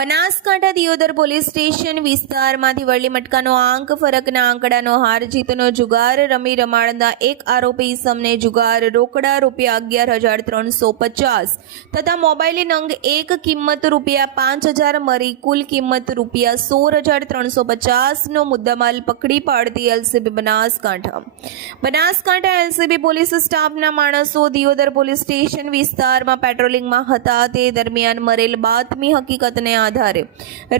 Banaskantha Deodar police station વિસ્તારમાંથી વરલી મટકાનો આંક ફરકના આંકડાનો હાર જીતનો જુગાર રમી રમાડતા એક આરોપી ઇસમને જુગાર રોકડા ₹11,350 તથા મોબાઈલ નંગ એક કિંમત ₹5,000 મળી કુલ કિંમત ₹16,350 નો મુદ્દામાલ પકડી પાડતી એલસીબી બનાસકાંઠા એલસીબી પોલીસ સ્ટાફના માણસો દિયોદર પોલીસ સ્ટેશન વિસ્તારમાં પેટ્રોલિંગમાં હતા તે દરમિયાન મરેલ બાતમી હકીકતને આધારે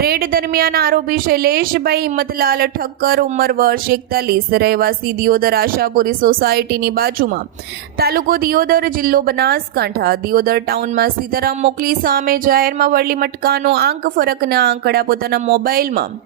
રેડ દરમિયાન આરોપી શૈલેષભાઈ હિંમતલાલ ઠક્કર ઉંમર વર્ષ 41 રહેવાસી દિયોદર આશાપુરી સોસાયટીની બાજુમાં તાલુકો દિયોદર જિલ્લો બનાસકાંઠા દિયોદર ટાઉનમાં સીતારામ મોકલી સામે જાહેરમાં વરલી મટકાનો આંક ફરકના આંકડા પોતાના મોબાઈલમાં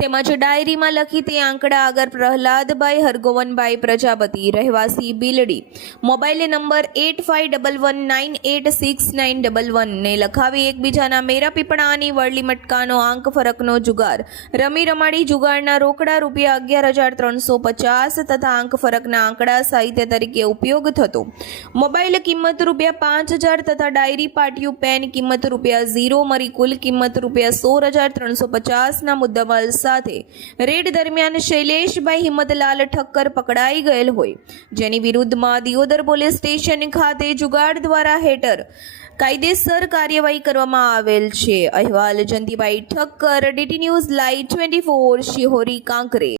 તેમજ ડાયરીમાં લખી તે આંકડા આગળ પ્રહલાદભાઈ હરગોવનભાઈ પ્રજાપતિ રહેવાસી બિલડી મોબાઈલ નંબર 8511986911 ને લખાવી એકબીજાના મેરા પીપળાની વરલી મટકાનો આંક ફરકનો જુગાર રમી રમાડી જુગારના રોકડા ₹11,350 તથા આંક ફરકના આંકડા સાહિત્ય તરીકે ઉપયોગ થતો મોબાઈલ કિંમત ₹5,000 તથા ડાયરી પાટિયું પેન કિંમત ₹0 મળી કુલ કિંમત ₹16,350 ના મુદ્દા સાથે રેડ દરમિયાન શૈલેષભાઈ હિંમતલાલ ઠક્કર પકડાઈ ગયેલ હોય જેની વિરુદ્ધમાં દિયોદર પોલીસ સ્ટેશન ખાતે જુગાડ દ્વારા હેઠળ કાયદેસર કાર્યવાહી કરવામાં આવેલ છે। અહેવાલ Jayantibhai Thakkar, DT news live 24 Shihori કાંકરે।